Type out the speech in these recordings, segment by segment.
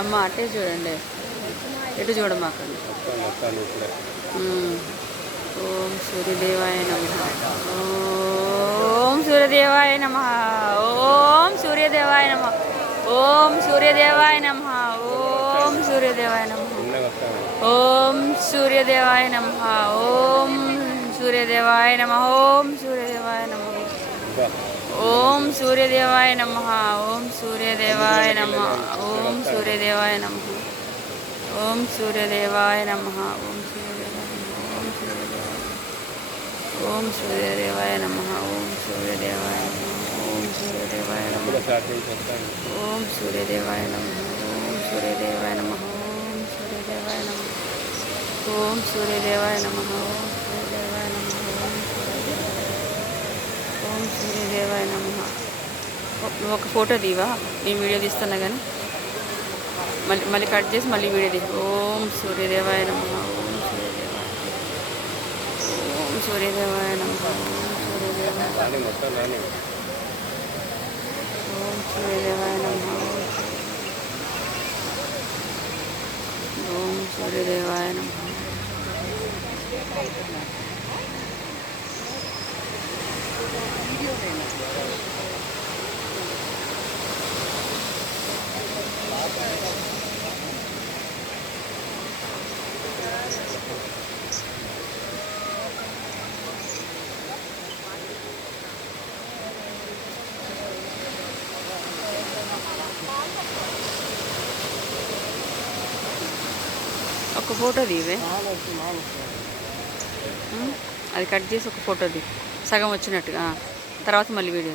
అమ్మ అటే చూడండి, ఎటు చూడమాకండి. ఓం సూర్యదేవాయ నమః. ఓం సూర్యదేవాయ నమః. ఓం సూర్యదేవాయ నమః. ఓం సూర్యదేవాయ నమః. ఓం సూర్యదేవాయ నమః. ఓం సూర్యదేవాయ నమః. ఓం సూర్యదేవాయ నమః. ఓం సూర్యదేవాయ నమః. ఓం సూర్యదేవాయ నమః. ఓం సూర్యదేవాయ నమః. ఓం సూర్యదేవాయ నమః. ఓం సూర్యదేవాయ నమః. ఓం సూర్యదేవాయ నమః. ఓం సూర్యదేవాయ నమః. ఓం సూర్యదేవాయ నమః. ఓం సూర్యదేవాయ నమః. ఓం సూర్యదేవాయ నమః. ఓం సూర్యదేవాయ నమః. ఓం సూర్యదేవాయ నమః. నువ్వు ఒక ఫోటో తీవా, నేను వీడియో తీస్తున్నా కానీ మళ్ళీ కట్ చేసి మళ్ళీ వీడియో తీ. ఓం సూర్యదేవాయ నమః. ఓం సూర్యదేవాయ నమః. ఓం సూర్యదేవాయ నమః. ఓం సూర్యదేవాయ నమః. ఒక ఫోటో తీవే, అది కట్ చేసి ఒక ఫోటో తీ, సగం వచ్చినట్టుగా. తర్వాత మళ్ళీ వీడియో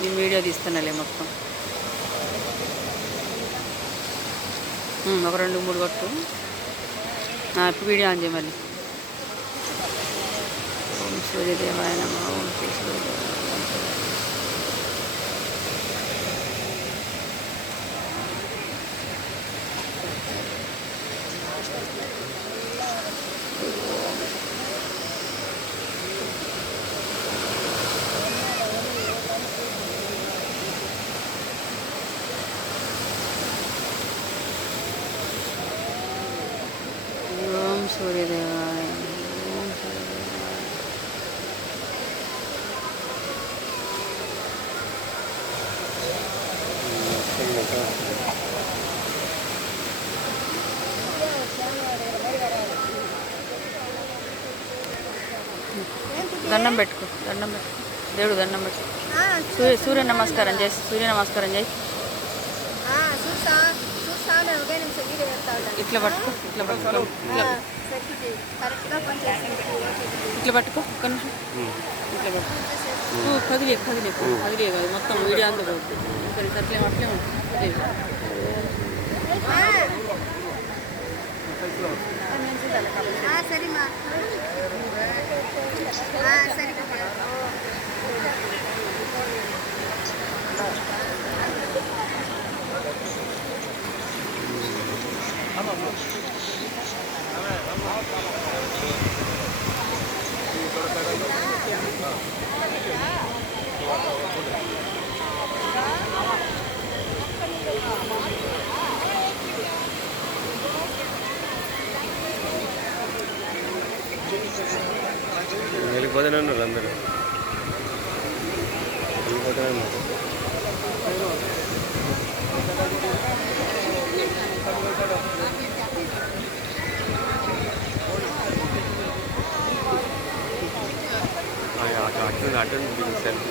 నేను వీడియో తీస్తున్నాలే మొత్తం. ఒక 2-3 కొట్టు. ఇప్పుడు వీడియో ఆన్ చేయ మళ్ళీ. ఓం సూర్యదేవాయ నమః. ఓం సూర్యదేవాయ. ఓం సూర్యదేవాయ. ఓం సూర్యదేవాయ. దండం పెట్టుకో, దండం పెట్టుకో, దేవుడు దండం పెట్టుకో. సూర్య నమస్కారం చేసి, సూర్య నమస్కారం చేసి ఇట్లా పట్టుకో, ఇట్లా పట్టుకో, ఇట్లా పట్టుకో. ఒక్క నిమిషం ఇట్లా పట్టుకో. కదిలే కదిలే కదిలే కాదు, మొత్తం వీడియో అంతా పోతుంది. సరే అట్లే అట్లే ఉంటుంది. సరేమా సరే. వెళ్ళిపోతూనే ఉన్నారు అందరూ, వెళ్ళిపోతూనే ఉన్నారు. అటు సెల్ఫీ